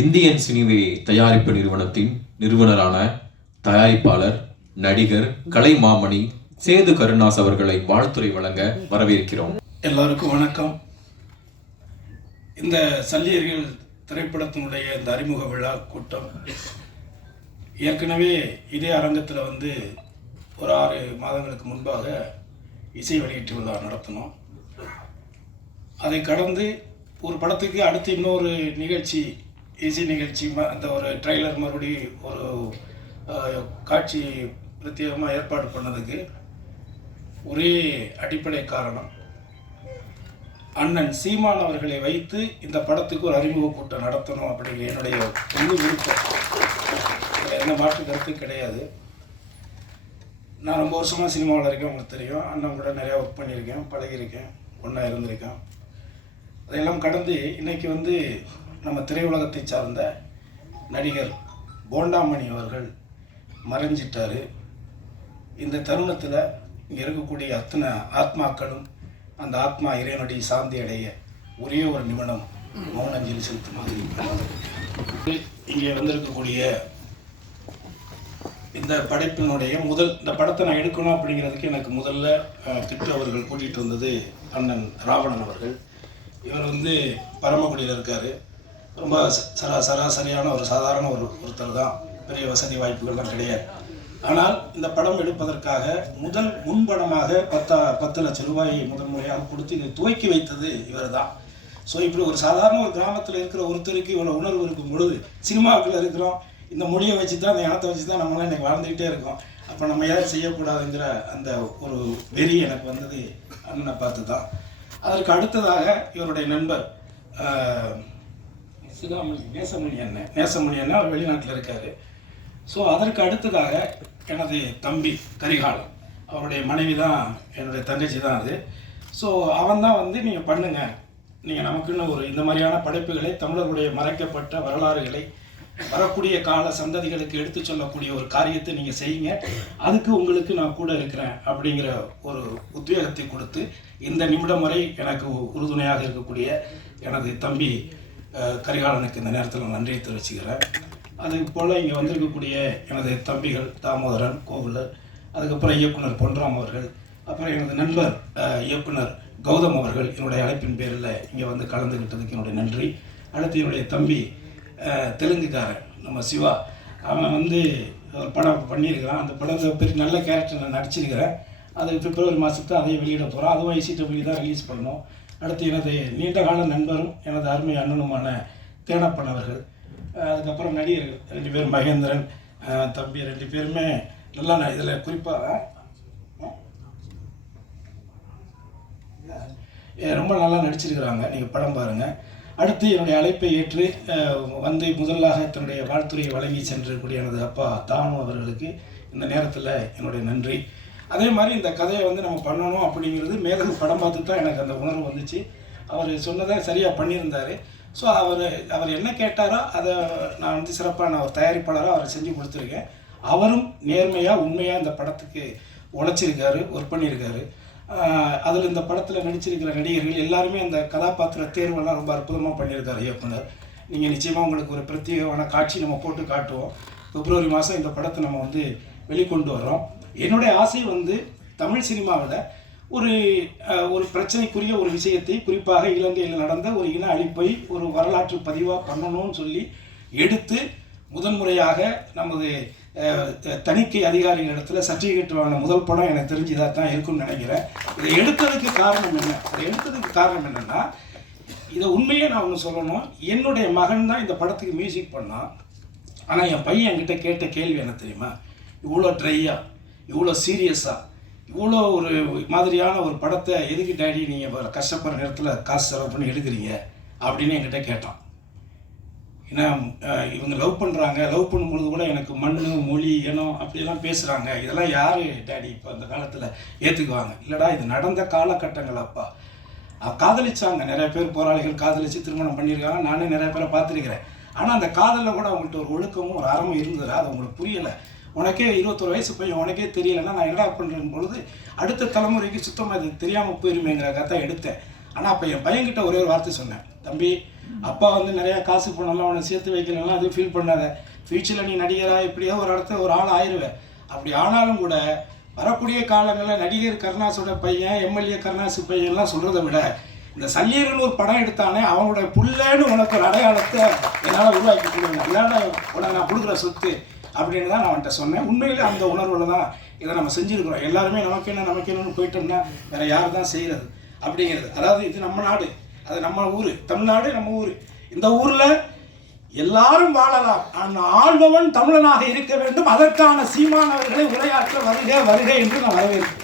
Indian சினிவே தயாரிப்பு நிறுவனத்தின் நிறுவனரான தயாரிப்பாளர், நடிகர், கலைமாமணி சேது கருணாஸ் அவர்களை வாழ்த்துரை வழங்க வரவேற்கிறோம். எல்லாருக்கும் வணக்கம். இந்த சல்லியர்கள் திரைப்படத்தினுடைய இந்த அறிமுக விழா கூட்டம் ஏற்கனவே இதே அரங்கத்தில் ஒரு 6 மாதங்களுக்கு முன்பாக இசை வெளியீட்டு விழா நடத்தினோம். அதை கடந்து ஒரு படத்துக்கு அடுத்து இன்னொரு நிகழ்ச்சி, இசை நிகழ்ச்சி, அந்த ஒரு ட்ரெய்லர் மறுபடி ஒரு காட்சி பிரத்யேகமாக ஏற்பாடு பண்ணதுக்கு ஒரே அடிப்படை காரணம், அண்ணன் சீமான் அவர்களை வைத்து இந்த படத்துக்கு ஒரு அறிமுக கூட்டம் நடத்தணும் அப்படிங்கிற என்னுடைய முழு விருப்பம். எந்த மாற்று கருத்து கிடையாது. நான் ரொம்ப வருஷமாக சினிமாவில் இருக்கேன், உங்களுக்கு தெரியும். அண்ணன் கூட நிறையா ஒர்க் பண்ணியிருக்கேன், பழகியிருக்கேன், ஒன்றா இருந்திருக்கேன். அதையெல்லாம் கடந்து இன்றைக்கி நம்ம திரையுலகத்தை சார்ந்த நடிகர் போண்டாமணி அவர்கள் மறைஞ்சிட்டார். இந்த தருணத்தில் இங்கே இருக்கக்கூடிய அத்தனை ஆத்மாக்களும் அந்த ஆத்மா இறைவனுடைய சாந்தி அடைய ஒரே ஒரு நிமிடம் மௌனஞ்சலி செலுத்தும் மாதிரி இங்கே வந்திருக்கக்கூடிய இந்த படைப்பினுடைய இந்த படத்தை நான் எடுக்கணும் அப்படிங்கிறதுக்கு எனக்கு முதல்ல திட்டு அவர்கள் கூட்டிகிட்டு வந்தது அண்ணன் ராவணன் அவர்கள். இவர் பரமக்குடியில் இருக்கார். ரொம்ப சராசரியான ஒரு சாதாரண ஒருத்தர் தான், பெரிய வசதி வாய்ப்புகள்லாம் கிடையாது. ஆனால் இந்த படம் எடுப்பதற்காக முதல் முன்படமாக 10 லட்சம் ரூபாயை முதல் முறையாக கொடுத்து இதை துவக்கி வைத்தது இவர் தான். ஸோ இப்படி ஒரு சாதாரண ஒரு கிராமத்தில் இருக்கிற ஒருத்தருக்கு இவ்வளோ உணர்வு இருக்கும் பொழுது, சினிமாவுக்குள்ள இருக்கிறோம், இந்த மொழியை வச்சு தான், இந்த இனத்தை வச்சு தான் நம்மளாம் இன்றைக்கி வாழ்ந்துக்கிட்டே இருக்கோம். அப்போ நம்ம ஏதாவது செய்யக்கூடாதுங்கிற அந்த ஒரு வெறி எனக்கு வந்தது அண்ணனை பார்த்து தான். அதற்கு அடுத்ததாக இவருடைய நண்பர் நேசமணி அண்ணன் அவர் வெளிநாட்டில் இருக்கார். ஸோ அதற்கு அடுத்ததாக எனது தம்பி கரிகாலன், அவருடைய மனைவி தான் என்னுடைய தங்கச்சி தான் அது. ஸோ அவன் தான் நீங்கள் பண்ணுங்கள், நீங்கள் நமக்குன்னு இந்த மாதிரியான படைப்புகளை, தமிழர்களுடைய மறைக்கப்பட்ட வரலாறுகளை வரக்கூடிய கால சந்ததிகளுக்கு எடுத்து சொல்லக்கூடிய ஒரு காரியத்தை நீங்கள் செய்யுங்க, அதுக்கு உங்களுக்கு நான் கூட இருக்கிறேன் அப்படிங்கிற ஒரு உத்வேகத்தை கொடுத்து இந்த நிமிடம் வரை எனக்கு உறுதுணையாக இருக்கக்கூடிய எனது தம்பி கரிகாலனுக்கு இந்த நேரத்தில் நன்றியை தெரிவிச்சுக்கிறேன். அதுக்கு போல் இங்கே வந்திருக்கக்கூடிய எனது தம்பிகள் தாமோதரன், கோகுலர், அதுக்கப்புறம் இயக்குனர் பொன்ராம் அவர்கள், அப்புறம் எனது நண்பர் இயக்குனர் கௌதம் அவர்கள் என்னுடைய அழைப்பின் பேரில் இங்கே கலந்துக்கிட்டதுக்கு என்னுடைய நன்றி. அடுத்து என்னுடைய தம்பி தெலுங்குக்காரன் நம்ம சிவா, அவன் ஒரு படம் பண்ணியிருக்கிறான். அந்த படத்தை பெரிய நல்ல கேரக்டர் நான் நடிச்சிருக்கிறேன். அது பிப்ரவரி மாதத்தை அதையும் வெளியிட போகிறோம். அதுவும் ICW தான் ரிலீஸ் பண்ணோம். அடுத்து எனது நீண்டகால நண்பரும் எனது அருமை அண்ணனுமான தேனப்பன் அவர்கள், அதுக்கப்புறம் நடிகர்கள் 2 பேர், மகேந்திரன் தம்பி 2 பேருமே நல்லா இதில் குறிப்பாக ரொம்ப நல்லா நடிச்சிருக்கிறாங்க. நீங்கள் படம் பாருங்கள். அடுத்து என்னுடைய அழைப்பை ஏற்று முதலாக தன்னுடைய வாழ்த்துறையை வழங்கி சென்றக்கூடிய எனது அப்பா தானு அவர்களுக்கு இந்த நேரத்தில் என்னுடைய நன்றி. அதே மாதிரி இந்த கதையை நம்ம பண்ணணும் அப்படிங்கிறது மேலும் படம் பார்த்து தான் எனக்கு அந்த உணர்வு வந்துச்சு. அவர் சொன்னதை சரியாக பண்ணியிருந்தார். ஸோ அவர் என்ன கேட்டாரோ அதை நான் சிறப்பாக ஒரு தயாரிப்பாளராக அவரை செஞ்சு கொடுத்துருக்கேன். அவரும் நேர்மையாக உண்மையாக இந்த படத்துக்கு உழைச்சிருக்காரு, ஒர்க் பண்ணியிருக்காரு. அதில் இந்த படத்தில் நடிச்சிருக்கிற நடிகர்கள் எல்லாருமே அந்த கதாபாத்திர தேர்வெல்லாம் ரொம்ப அற்புதமாக பண்ணியிருக்காரு இயக்குனர். நீங்கள் நிச்சயமாக உங்களுக்கு ஒரு பிரத்யேகமான காட்சி நம்ம போட்டு காட்டுவோம். பிப்ரவரி மாதம் இந்த படத்தை நம்ம வெளிக்கொண்டு வரோம். என்னுடைய ஆசை தமிழ் சினிமாவில் ஒரு பிரச்சனைக்குரிய ஒரு விஷயத்தை, குறிப்பாக இலங்கையில் நடந்த ஒரு இன அழிப்பை ஒரு வரலாற்று பதிவாக பண்ணணும்னு சொல்லி எடுத்து முதன்முறையாக நமது தணிக்கை அதிகாரிகள் இடத்துல சர்டிஃபிகேட் வாங்கின முதல் படம் எனக்கு தெரிஞ்சதாக தான் இருக்குன்னு நினைக்கிறேன். இதை எடுத்ததுக்கு காரணம் என்னென்னா, இதை உண்மையே நான் ஒன்று சொல்லணும். என்னுடைய மகன் தான் இந்த படத்துக்கு மியூசிக் பண்ணான். ஆனால் என் பையன் என்கிட்ட கேட்ட கேள்வி என்ன தெரியுமா, இவ்வளோ ட்ரையாக, இவ்வளோ சீரியஸாக, இவ்வளோ ஒரு மாதிரியான ஒரு படத்தை எதுக்கு டேடி நீங்கள் கஷ்டப்படுற நேரத்தில் காசு செலவு பண்ணி எடுக்கிறீங்க அப்படின்னு என்கிட்ட கேட்டான். ஏன்னா இவங்க லவ் பண்ணும்பொழுது கூட எனக்கு மண், மொழி, இனம் அப்படியெல்லாம் பேசுகிறாங்க. இதெல்லாம் யார் டேடி இப்போ அந்த காலத்தில் ஏற்றுக்குவாங்க? இல்லைடா, இது நடந்த காலகட்டங்கள். அப்பா காதலிச்சாங்க, நிறைய பேர் போராளிகள் காதலித்து திருமணம் பண்ணியிருக்காங்க. நானே நிறைய பேரை பார்த்துருக்கிறேன். ஆனால் அந்த காதலில் கூட அவங்கள்ட்ட ஒரு ஒழுக்கமும் ஒரு அறமும் இருந்தது. அது உங்களுக்கு புரியலை. உனக்கே 21 வயசு பையன், உனக்கே தெரியலைன்னா நான் என்னடா பண்ணுறேன் பொழுது அடுத்த தலைமுறைக்கு சுத்தமாக இது தெரியாமல் போயிருமேங்கிறக்காக தான் எடுத்தேன். ஆனால் அப்போ என் பையன்கிட்ட ஒரே ஒரு வார்த்தை சொன்னேன், தம்பி அப்பா வந்து நிறையா காசு பணம்லாம் அவனை சேர்த்து வைக்கலாம், அது ஃபீல் பண்ணாத. ஃப்யூச்சரில் நீ நடிகராக எப்படியோ ஒரு இடத்துல ஒரு ஆள் ஆயிடுவேன். அப்படி ஆனாலும் கூட வரக்கூடிய காலங்களில் நடிகர் கருணாஸோட பையன், எம்எல்ஏ கருணாஸ் பையன்லாம் சொல்கிறத விட இந்த சல்லியர்னு ஒரு படம் எடுத்தானே அவனோட புள்ளன்னு உனக்கு ஒரு அடையாளத்தை என்னால் உருவாக்கி கொடுங்க, இதான உனக்கு நான் கொடுக்குற சொத்து அப்படின்னு தான் நான் அவன்கிட்ட சொன்னேன். உண்மையில் அந்த உணர்வில் தான் இதை நம்ம செஞ்சுருக்கிறோம். எல்லாருமே நமக்கு என்னன்னு போயிட்டோம்னா வேறு யார் தான் செய்கிறது அப்படிங்கிறது. அதாவது இது நம்ம நாடு, அது நம்ம ஊர், தமிழ்நாடு நம்ம ஊர். இந்த ஊரில் எல்லாரும் வாழலாம், ஆனால் ஆள்பவன் தமிழனாக இருக்க வேண்டும். அதற்கான சீமானவர்களை உரையாற்ற வருக வருக என்று நான் வரவேற்கிறேன்.